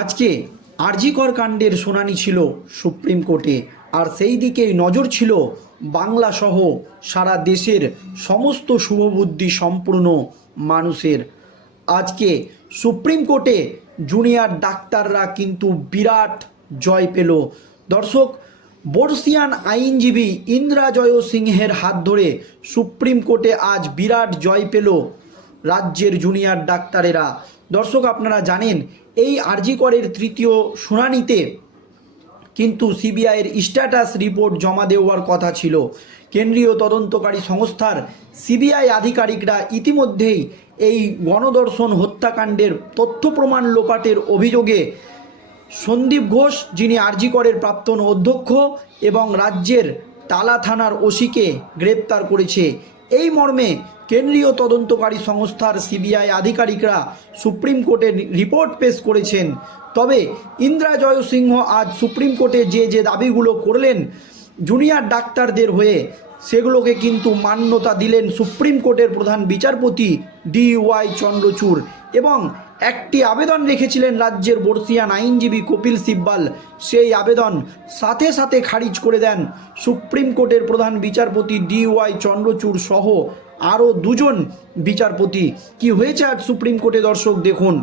আজকে আরজিকর কাণ্ডের শুনানি ছিল সুপ্রিম কোর্টে, আর সেই দিকেই নজর ছিল বাংলা সহ সারা দেশের সমস্ত শুভবুদ্ধি সম্পূর্ণ মানুষের। আজকে সুপ্রিম কোর্টে জুনিয়র ডাক্তাররা কিন্তু বিরাট জয় পেল। দর্শক, বর্ষিয়ান আইনজীবী ইন্দ্রাজয় সিংহের হাত ধরে সুপ্রিম কোর্টে আজ বিরাট জয় পেল রাজ্যের জুনিয়র ডাক্তারেরা। দর্শক, আপনারা জানেন এই আরজিকরের তৃতীয় শুনানিতে কিন্তু সিবিআইয়ের স্ট্যাটাস রিপোর্ট জমা দেওয়ার কথা ছিল। কেন্দ্রীয় তদন্তকারী সংস্থার সিবিআই আধিকারিকরা ইতিমধ্যেই এই গণদর্শন হত্যাকাণ্ডের তথ্য প্রমাণ লোপাটের অভিযোগে সন্দীপ ঘোষ, যিনি আরজিকরের প্রাক্তন অধ্যক্ষ এবং রাজ্যের তালা থানার ওসিকে গ্রেপ্তার করেছে। এই মর্মে কেন্দ্রীয় তদন্তকারী সংস্থার সিবিআই আধিকারিকরা সুপ্রিম কোর্টে রিপোর্ট পেশ করেছেন। তবে ইন্দ্রা জয় সিংহ আজ সুপ্রিম কোর্টে যে যে দাবিগুলো করলেন, জুনিয়র ডাক্তারদের হয়ে, সেগুলোকে কিন্তু মান্যতা দিলেন সুপ্রিম কোর্টের প্রধান বিচারপতি ডি ওয়াই চন্দ্রচূড় এবং একটি আবেদন রেখেছিলেন রাজ্যের বর্ষিয়ান আইনজীবী কপিল সিব্বাল। সেই আবেদন সাথে সাথে খারিজ করে দেন সুপ্রিম কোর্টের প্রধান বিচারপতি ডি ওয়াই চন্দ্রচূড় সহ আরও দুজন বিচারপতি। কি হয়েছে আজ সুপ্রিম কোর্টে দর্শক, দেখুন।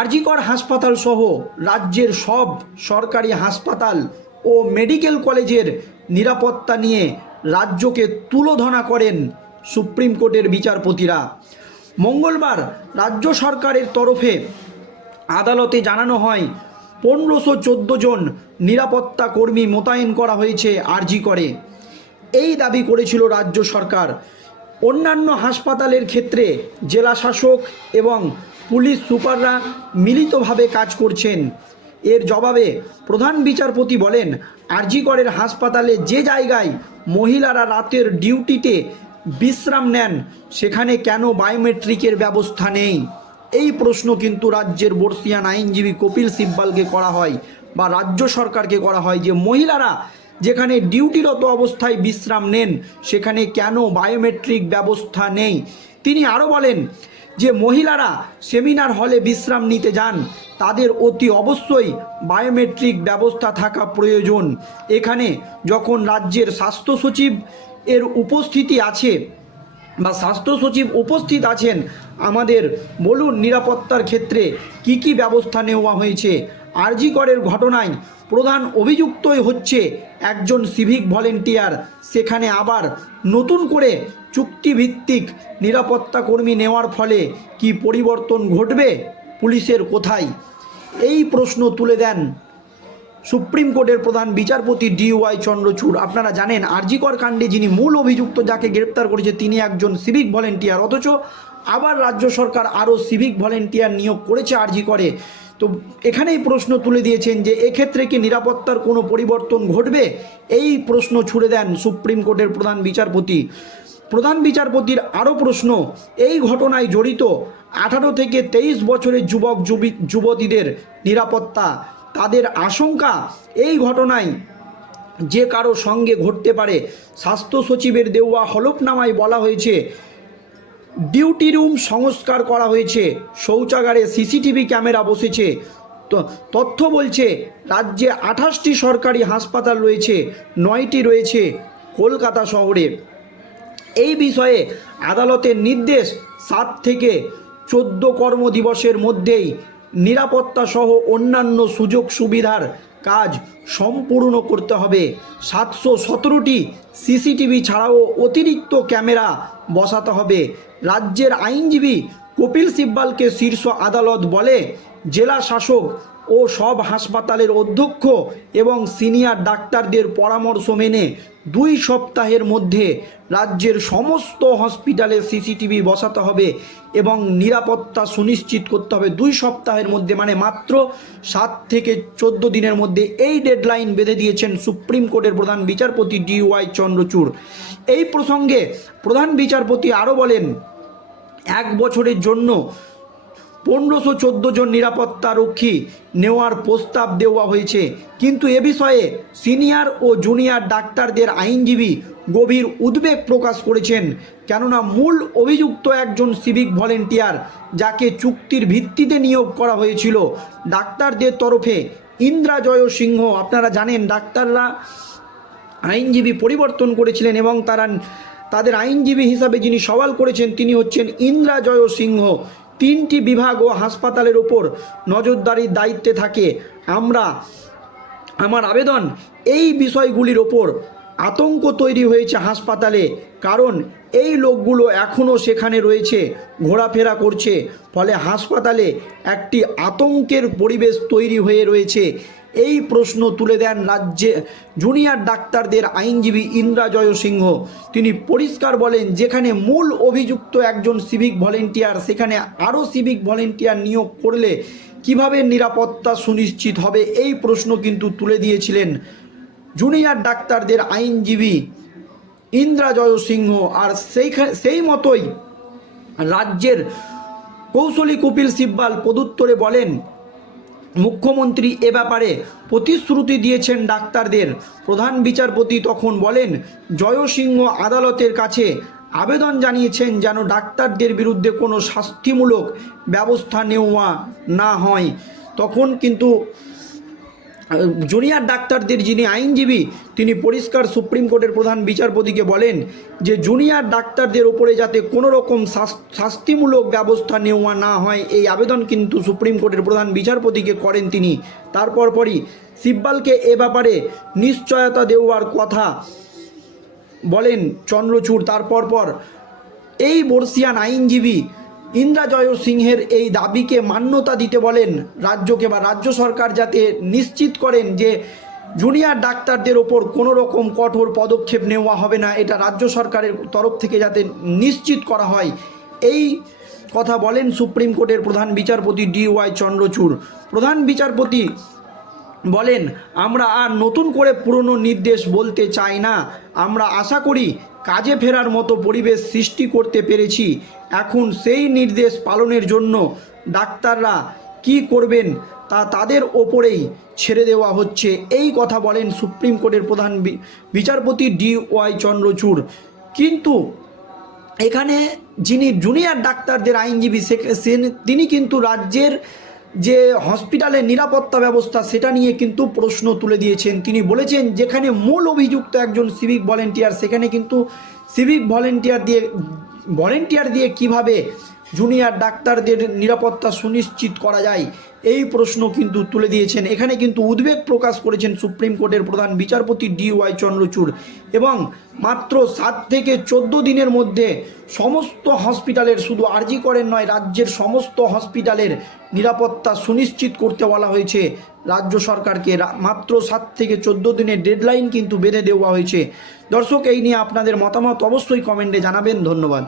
আরজিকর হাসপাতাল সহ রাজ্যের সব সরকারি হাসপাতাল ও মেডিকেল কলেজের নিরাপত্তা নিয়ে রাজ্যকে তুলোধনা করেন সুপ্রিম কোর্টের বিচারপতিরা। মঙ্গলবার রাজ্য সরকারের তরফে আদালতে জানানো হয়, পনেরোশো জন নিরাপত্তা কর্মী মোতায়েন করা হয়েছে আরজি করে। এই দাবি করেছিল রাজ্য সরকার। অন্যান্য হাসপাতালের ক্ষেত্রে জেলা শাসক এবং পুলিশ সুপাররা মিলিতভাবে কাজ করছেন। এর জবাবে প্রধান বিচারপতি বলেন, আরজিকরের হাসপাতালে যে জায়গায় মহিলারা রাতের ডিউটিতে বিশ্রাম নেন, সেখানে কেন বায়োমেট্রিকের ব্যবস্থা নেই? এই প্রশ্ন কিন্তু রাজ্যের বর্ষিয়ান আইনজীবী কপিল সিব্বালকে করা হয় বা রাজ্য সরকারকে করা হয় যে মহিলারা যেখানে ডিউটিরত অবস্থায় বিশ্রাম নেন, সেখানে কেন বায়োমেট্রিক ব্যবস্থা নেই? তিনি আরও বলেন যে, মহিলারা সেমিনার হলে বিশ্রাম নিতে যান। তাদের অতি অবশ্যই বায়োমেট্রিক ব্যবস্থা থাকা প্রয়োজন। এখানে যখন রাজ্যের স্বাস্থ্য সচিব এর উপস্থিতি আছে বা স্বাস্থ্য সচিব উপস্থিত আছেন, আমাদের বলুন নিরাপত্তার ক্ষেত্রে কি কি ব্যবস্থা নেওয়া হয়েছে? আরজি করের ঘটনায় প্রধান অভিযুক্তই হচ্ছে একজন সিভিক ভলেন্টিয়ার। সেখানে আবার নতুন করে চুক্তিভিত্তিক নিরাপত্তা কর্মী নেওয়ার ফলে কি পরিবর্তন ঘটবে, পুলিশের কোথায়? এই প্রশ্ন তুলে দেন সুপ্রিম কোর্টের প্রধান বিচারপতি ডি ওয়াই চন্দ্রচূড়। আপনারা জানেন আরজিকর কাণ্ডে যিনি মূল অভিযুক্ত যাকে গ্রেপ্তার করেছে, তিনি একজন সিভিক ভলেন্টিয়ার। অথচ আবার রাজ্য সরকার আরও সিভিক ভলেন্টিয়ার নিয়োগ করেছে আরজি করে। তো এখানেই প্রশ্ন তুলে দিয়েছেন যে এক্ষেত্রে কি নিরাপত্তার কোনো পরিবর্তন ঘটবে? এই প্রশ্ন ছুড়ে দেন সুপ্রিম কোর্টের প্রধান বিচারপতি। প্রধান বিচারপতির আরও প্রশ্ন, এই ঘটনায় জড়িত আঠারো থেকে তেইশ বছরের যুবক, যুবি- যুবতীদের নিরাপত্তা, তাদের আশঙ্কা, এই ঘটনায় যে কারও সঙ্গে ঘটতে পারে। স্বাস্থ্য সচিবের দেওয়া হলফনামায় বলা হয়েছে ডিউটি রুম সংস্কার করা হয়েছে। শৌচাগারে সিসিটিভি ক্যামেরা বসেছে। তথ্য বলছে, রাজ্যে আঠাশটি সরকারি হাসপাতাল রয়েছে, নয়টি রয়েছে কলকাতা শহরে। এই বিষয়ে আদালতের নির্দেশ, সাত থেকে চোদ্দ কর্মদিবসের মধ্যেই নিরাপত্তা সহ অন্যান্য সুযোগ সুবিধার কাজ সম্পূর্ণ করতে হবে। সাতশো সতেরোটি সিসিটিভি ছাড়াও অতিরিক্ত ক্যামেরা বসাতে হবে। রাজ্যের আইনজীবী কপিল সিব্বালকে শীর্ষ আদালত বলে জেলা শাসক ও সব হাসপাতালের অধ্যক্ষ এবং সিনিয়র ডাক্তারদের পরামর্শ মেনে দুই সপ্তাহের মধ্যে রাজ্যের সমস্ত হসপিটালে সিসিটিভি বসাতে হবে এবং নিরাপত্তা সুনিশ্চিত করতে হবে। দুই সপ্তাহের মধ্যে মানে মাত্র সাত থেকে চোদ্দ দিনের মধ্যে এই ডেডলাইন বেঁধে দিয়েছেন সুপ্রিম কোর্টের প্রধান বিচারপতি ডি ওয়াই চন্দ্রচূড়। এই প্রসঙ্গে প্রধান বিচারপতি আরও বলেন, এক বছরের জন্য পনেরোশো চোদ্দ জন নিরাপত্তা রক্ষী নেওয়ার প্রস্তাব দেওয়া হয়েছে। কিন্তু এ বিষয়ে সিনিয়র ও জুনিয়র ডাক্তারদের আইনজীবী গভীর উদ্বেগ প্রকাশ করেছেন। কেননা মূল অভিযুক্ত একজন সিভিক ভলেন্টিয়ার, যাকে চুক্তির ভিত্তিতে নিয়োগ করা হয়েছিল। ডাক্তারদের তরফে ইন্দ্রা জয় সিংহ, আপনারা জানেন ডাক্তাররা আইনজীবী পরিবর্তন করেছিলেন এবং তারা তাদের আইনজীবী হিসাবে যিনি সওয়াল করেছেন, তিনি হচ্ছেন ইন্দ্রা জয় সিংহ। তিনটি বিভাগ ও হাসপাতালের ওপর নজরদারির দায়িত্বে থাকে। আমরা, আমার আবেদন, এই বিষয়গুলির ওপর আতঙ্ক তৈরি হয়েছে হাসপাতালে, কারণ এই লোকগুলো এখনও সেখানে রয়েছে, ঘোরাফেরা করছে। ফলে হাসপাতালে একটি আতঙ্কের পরিবেশ তৈরি হয়ে রয়েছে। এই প্রশ্ন তুলে দেন রাজ্যে জুনিয়র ডাক্তারদের আইনজীবী ইন্দ্রা জয় সিংহ তিনি পরিষ্কার বলেন, যেখানে মূল অভিযুক্ত একজন সিভিক ভলেন্টিয়ার সেখানে আরও সিভিক ভলেন্টিয়ার নিয়োগ করলে কীভাবে নিরাপত্তা সুনিশ্চিত হবে এই প্রশ্ন কিন্তু তুলে দিয়েছিলেন জুনিয়র ডাক্তারদের আইনজীবী ইন্দ্রা জয় সিংহ আর সেই সেই মতোই রাজ্যের কৌশলী কপিল সিব্বাল পদুত্তরে বলেন মুখ্যমন্ত্রী এ ব্যাপারে প্রতিশ্রুতি দিয়েছেন ডাক্তারদের। প্রধান বিচারপতি তখন বলেন জয়সিংহ আদালতের কাছে আবেদন জানিয়েছেন যেন ডাক্তারদের বিরুদ্ধে কোনো শাস্তিমূলক ব্যবস্থা নেওয়া না হয়। তখন কিন্তু জুনিয়র ডাক্তারদের যিনি আইনজীবী, তিনি পরিষ্কার সুপ্রিম কোর্টের প্রধান বিচারপতিকে বলেন যে জুনিয়র ডাক্তারদের ওপরে যাতে কোনো রকম শাস- শাস্তিমূলক ব্যবস্থা নেওয়া না হয়, এই আবেদন কিন্তু সুপ্রিম কোর্টের প্রধান বিচারপতিকে করেন তিনি। তারপর পরই সিব্বালকে এ ব্যাপারে নিশ্চয়তা দেওয়ার কথা বলেন চন্দ্রচূড়। তারপর পর এই বর্ষিয়ান আইনজীবী ইন্দ্রা জয় সিংহের এই দাবিকে মান্যতা দিতে বলেন রাজ্যকে বা রাজ্য সরকার যাতে নিশ্চিত করেন যে জুনিয়র ডাক্তারদের ওপর কোনো রকম কঠোর পদক্ষেপ নেওয়া হবে না, এটা রাজ্য সরকারের তরফ থেকে যাতে নিশ্চিত করা হয়। এই কথা বলেন সুপ্রিম কোর্টের প্রধান বিচারপতি ডি ওয়াই চন্দ্রচূড়। প্রধান বিচারপতি বলেন, আমরা আর নতুন করে পুরনো নির্দেশ বলতে চাই না। আমরা আশা করি কাজে ফেরার মতো পরিবেশ সৃষ্টি করতে পেরেছি। এখন সেই নির্দেশ পালনের জন্য ডাক্তাররা কি করবেন তা তাদের ওপরেই ছেড়ে দেওয়া হচ্ছে। এই কথা বলেন সুপ্রিম কোর্টের প্রধান বিচারপতি ডি ওয়াই চন্দ্রচূড়। কিন্তু এখানে যিনি জুনিয়র ডাক্তারদের আইনজীবী তিনি কিন্তু রাজ্যের যে হসপিটালের নিরাপত্তা ব্যবস্থা, সেটা নিয়ে কিন্তু প্রশ্ন তুলে দিয়েছেন। তিনি বলেছেন, যেখানে মূল অভিযুক্ত একজন সিভিক ভলেন্টিয়ার, সেখানে কিন্তু সিভিক ভলেন্টিয়ার দিয়ে ভলেন্টিয়ার দিয়ে কীভাবে জুনিয়র ডাক্তারদের নিরাপত্তা সুনিশ্চিত করা যায়। এই প্রশ্ন কিন্তু তুলে দিয়েছেন। এখানে কিন্তু উদ্বেগ প্রকাশ করেছেন সুপ্রিম কোর্টের প্রধান বিচারপতি ডি ওয়াই চন্দ্রচূড় এবং মাত্র সাত থেকে চোদ্দ দিনের মধ্যে সমস্ত হসপিটালের শুধু আরজি করেন নয়, রাজ্যের সমস্ত হসপিটালের নিরাপত্তা সুনিশ্চিত করতে বলা হয়েছে। রাজ্য সরকারকে মাত্র সাত থেকে চোদ্দ দিনের ডেডলাইন কিন্তু বেঁধে দেওয়া হয়েছে। দর্শক, এই নিয়ে আপনাদের মতামত অবশ্যই কমেন্টে জানাবেন। ধন্যবাদ।